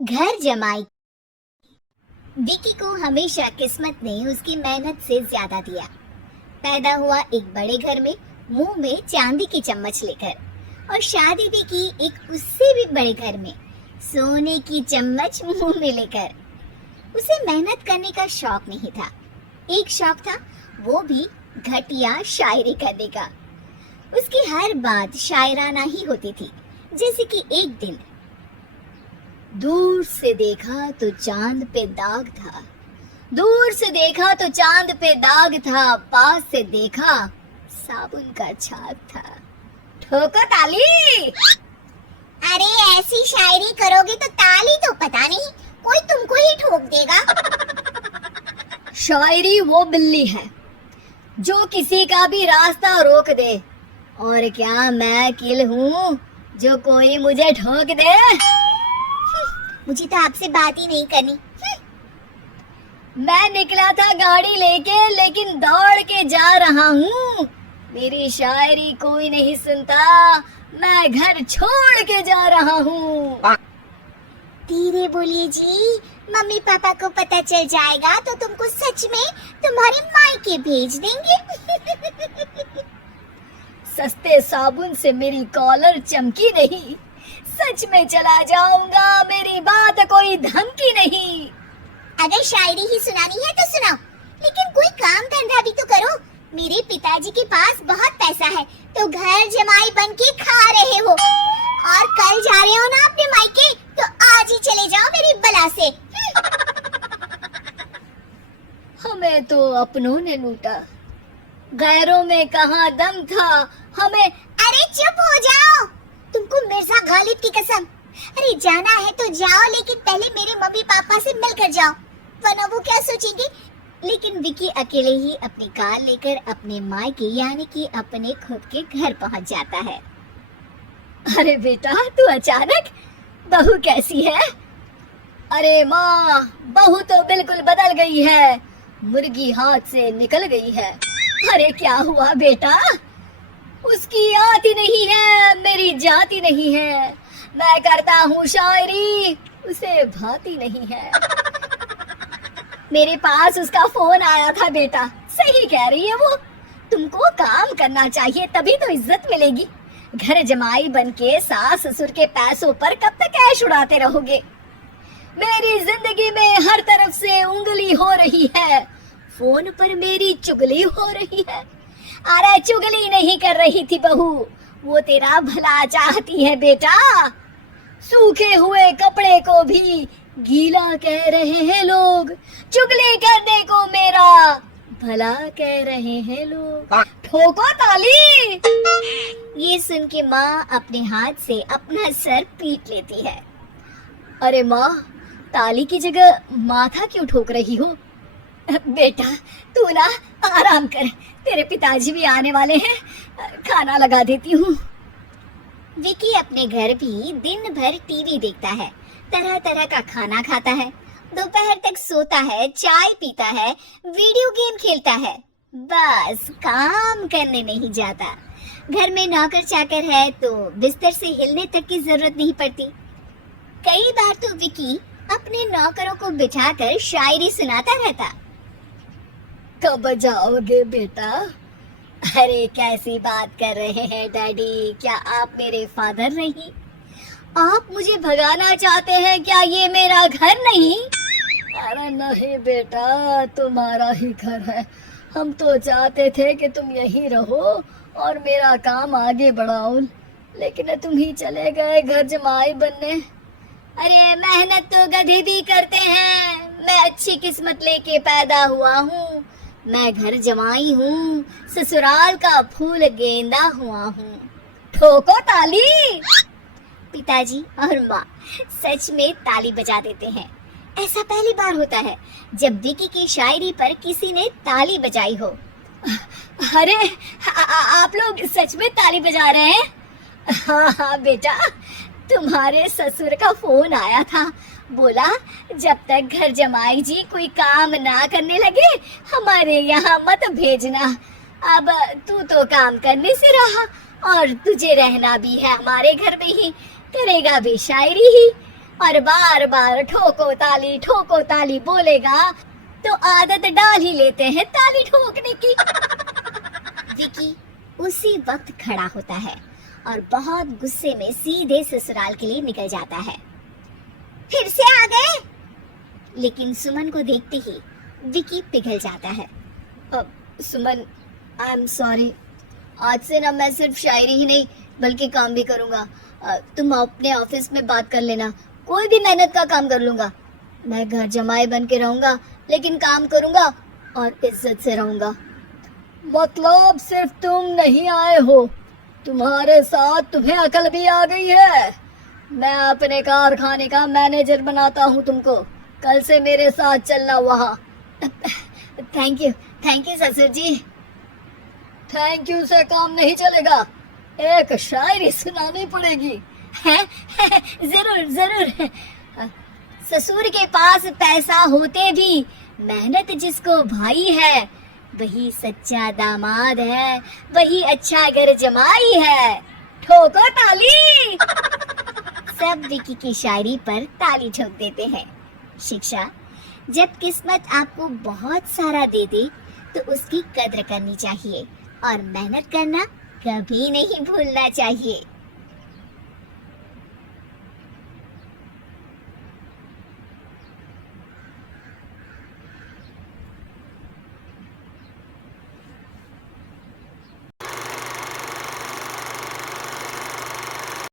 घर जमाई। विकी को हमेशा किस्मत ने उसकी मेहनत से ज्यादा दिया। पैदा हुआ एक बड़े घर में, मुंह में चांदी की चम्मच लेकर, और शादी भी की एक उससे भी बड़े घर में, सोने की चम्मच मुंह में लेकर। उसे मेहनत करने का शौक नहीं था। एक शौक था, वो भी घटिया शायरी करने का। उसकी हर बात शायराना ही होती थी। जैसे कि एक दिन, दूर से देखा तो चांद पे दाग था, दूर से देखा तो चांद पे दाग था, पास से देखा साबुन का छाग था। ठोको ताली। अरे ऐसी शायरी करोगे तो ताली तो पता नहीं, कोई तुमको ही ठोक देगा। शायरी वो बिल्ली है जो किसी का भी रास्ता रोक दे, और क्या मैं किल हूँ जो कोई मुझे ठोक दे। मुझे तो आपसे बात ही नहीं करनी। मैं निकला था गाड़ी लेके, लेकिन दौड़ के जा रहा हूँ। मेरी शायरी कोई नहीं सुनता, मैं घर छोड़ के जा रहा हूँ। धीरे बोलिए जी, मम्मी पापा को पता चल जाएगा तो तुमको सच में तुम्हारे मायके भेज देंगे। सस्ते साबुन से मेरी कॉलर चमकी नहीं, सच में चला जाऊंगा, मेरी बात कोई धमकी नहीं। अगर शायरी ही सुनानी है तो सुनाओ, लेकिन कोई काम धंधा भी तो करो। मेरे पिताजी के पास बहुत पैसा है, तो घर जमाई बन के खा रहे हो, और कल जा रहे हो ना अपने मायके, तो आज ही चले जाओ मेरी बला से। हमें तो अपनों ने लूटा, गैरों में कहाँ दम था हमें। अरे चुप हो जाओ, तुमको मिर्जा गालिब की कसम। अरे जाना है तो जाओ, लेकिन पहले मेरे मम्मी पापा से मिलकर जाओ, वरना वो क्या सोचेंगे। लेकिन विकी अकेले ही अपनी कार लेकर अपने मायके यानी कि अपने खुद के घर पहुंच जाता है। अरे बेटा, तू अचानक, बहू कैसी है? अरे माँ, बहू तो बिल्कुल बदल गई है, मुर्गी हाथ से निकल गई है। अरे क्या हुआ बेटा? उसकी आती नहीं है, मेरी जाती नहीं है। मैं करता हूँ शायरी, उसे भाती नहीं है। मेरे पास उसका फोन आया था बेटा, सही कह रही है वो। तुमको काम करना चाहिए, तभी तो इज्जत मिलेगी। घर जमाई बनके सास ससुर के पैसों पर कब तक ऐश उड़ाते रहोगे? मेरी जिंदगी में हर तरफ से उंगली हो रही है, फोन पर मेरी चुगली हो रही है। अरे चुगली नहीं कर रही थी बहू, वो तेरा भला चाहती है बेटा। सूखे हुए कपड़े को भी गीला कह रहे हैं लोग, चुगली करने को मेरा भला कह रहे हैं लोग। ठोको ताली। ये सुन के माँ अपने हाथ से अपना सर पीट लेती है। अरे माँ, ताली की जगह माथा क्यों ठोक रही हो? बेटा तू ना आराम कर, तेरे पिताजी भी आने वाले हैं, खाना लगा देती हूँ। विकी अपने घर भी दिन भर टीवी देखता है, तरह तरह का खाना खाता है, दोपहर तक सोता है, चाय पीता है, वीडियो गेम खेलता है, बस काम करने नहीं जाता। घर में नौकर चाकर है तो बिस्तर से हिलने तक की जरूरत नहीं पड़ती। कई बार तो विकी अपने नौकरों को बिठाकर शायरी सुनाता रहता। कब जाओगे बेटा? अरे कैसी बात कर रहे हैं डैडी, क्या आप मेरे फादर नहीं? आप मुझे भगाना चाहते हैं क्या? ये मेरा घर नहीं। अरे नहीं बेटा, तुम्हारा ही घर है। हम तो चाहते थे कि तुम यहीं रहो और मेरा काम आगे बढ़ाओ, लेकिन तुम ही चले गए घर जमाई बनने। अरे मेहनत तो गधे भी करते हैं, मैं अच्छी किस्मत लेके पैदा हुआ हूँ, मैं घर जमाई हूँ, ससुराल का फूल गेंदा हुआ हूँ। ठोको ताली। पिताजी और माँ सच में ताली बजा देते हैं। ऐसा पहली बार होता है जब विकी की शायरी पर किसी ने ताली बजाई हो। अरे आप लोग सच में ताली बजा रहे हैं? हाँ हाँ बेटा, तुम्हारे ससुर का फोन आया था, बोला जब तक घर जमाई जी कोई काम ना करने लगे हमारे यहाँ मत भेजना। अब तू तो काम करने से रहा और तुझे रहना भी है हमारे घर में ही, करेगा भी शायरी ही, और बार बार ठोको ताली बोलेगा तो आदत डाल ही लेते हैं ताली ठोकने की। विकी उसी वक्त खड़ा होता है और बहुत गुस्से में सीधे ससुराल के लिए निकल जाता है। फिर से आ गए? लेकिन सुमन को देखते ही विकी पिघल जाता है। सुमन, आई एम सॉरी, आज से ना मैं सिर्फ शायरी ही नहीं बल्कि काम भी करूंगा। तुम अपने ऑफिस में बात कर लेना, कोई भी मेहनत का काम कर लूंगा। मैं घर जमाई बन के रहूंगा, लेकिन काम करूंगा और इज्जत से रहूंगा। मतलब सिर्फ तुम नहीं आए हो, तुम्हारे साथ तुम्हें अकल भी आ गई है। मैं अपने कारखाने का मैनेजर बनाता हूँ तुमको, कल से मेरे साथ चलना वहाँ। थैंक यू ससुर जी। थैंक यू से काम नहीं चलेगा, एक शायरी सुनानी पड़ेगी। जरूर। ससुर के पास पैसा होते भी मेहनत जिसको भाई है, वही सच्चा दामाद है, वही अच्छा घर जमाई है। ठोको ताली। सब विकी की शायरी पर ताली ठोक देते हैं। शिक्षा, जब किस्मत आपको बहुत सारा दे दे तो उसकी कद्र करनी चाहिए और मेहनत करना कभी नहीं भूलना चाहिए।